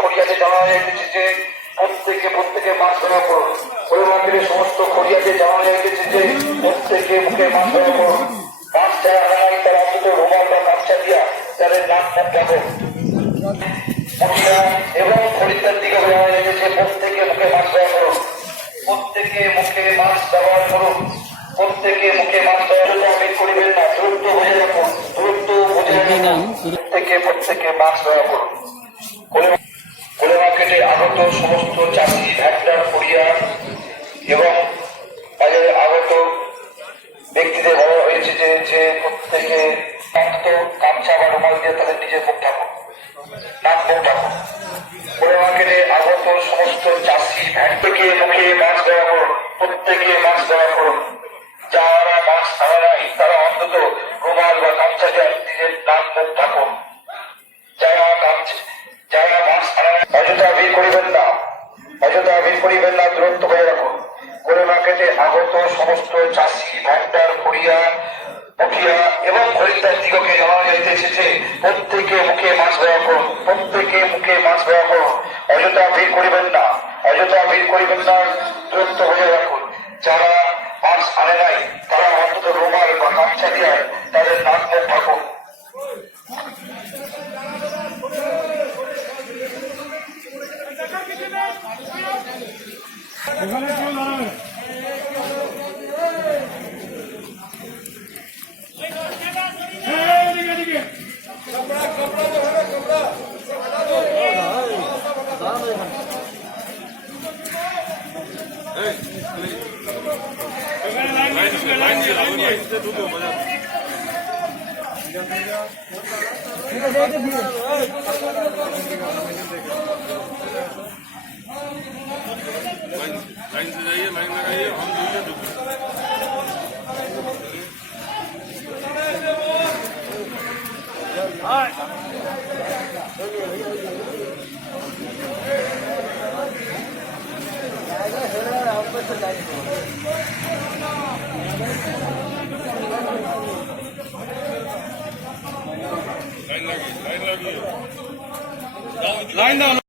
খড়িয়াতে জানানো যাইতেছে যে প্রত্যেকে মাছ ধরা করুন। ওই মন্দিরে সমস্ত খড়িয়াতে জানানো যাইতেছে যে প্রত্যেকে মুখে মাছ ধরা করুন। মাছ যারা হারাই তারা অন্তত রুমাল বা গামছা দিয়া তাদের নাক মুখ ঢাকুন। এবং খরিদ্দার দিকে জানানো যাইতেছে প্রত্যেকে মুখে মাছ ধরা করুন। প্রত্যেকে মুখে মাছ ব্যবহার করুন। প্রত্যেকে মুখে মাছ ব্যবহার করিবেন না। দূরত্ব বজায় রাখুন। দূরত্ব বজায় রাখুন। প্রত্যেকে মাছ ব্যবহার করুন। কোলে মার্কেটে আগত সমস্ত চাষি ভ্যাটটার করিয়া এবং বাজারে আগত ব্যক্তিদের বলা হয়েছে যে প্রত্যেকে গামছা বা রুমাল দিয়ে তাদের নিজের মুখ ঢাকুন, নাক মুখ ঢাকুন। কোলে মার্কেটে আগত সমস্ত চাষি ভ্যাট থেকে মুখে মাছ দেওয়া করুন। প্রত্যেকে মাছ দেওয়া করুন। যারা মাছ ছাড়া নাই তারা অন্তত রুমাল বা গামছা দিয়ে নিজের নাক মুখ ঢাকুন। যারা মাছ অযথা ভিড় করিবেন না, অযথা ভিড় করিবেন না, দূরত্ব বজায় রাখুন। কোলে মার্কেটে আগত সমস্ত চাষি ভ্যাটটার করিয়া মুখিয়া এবং খরিদ্দার দিগকে জানানো যাইতেছে যে প্রত্যেকে মুখে মাছ ব্যবহার করুন। প্রত্যেকে মুখে মাছ ব্যবহার করুন। অযথা ভিড় করিবেন না, অযথা ভিড় করিবেন না, দূরত্ব বজায় রাখুন। যারা মাছ আনে নাই তারা অন্তত রুমাল বা গামছা দিয়ে তাদের নাক মুখ ঢাকুন। लाइन से जाइए, लाइन लगाइए, हम दूसरे लाइन दाओ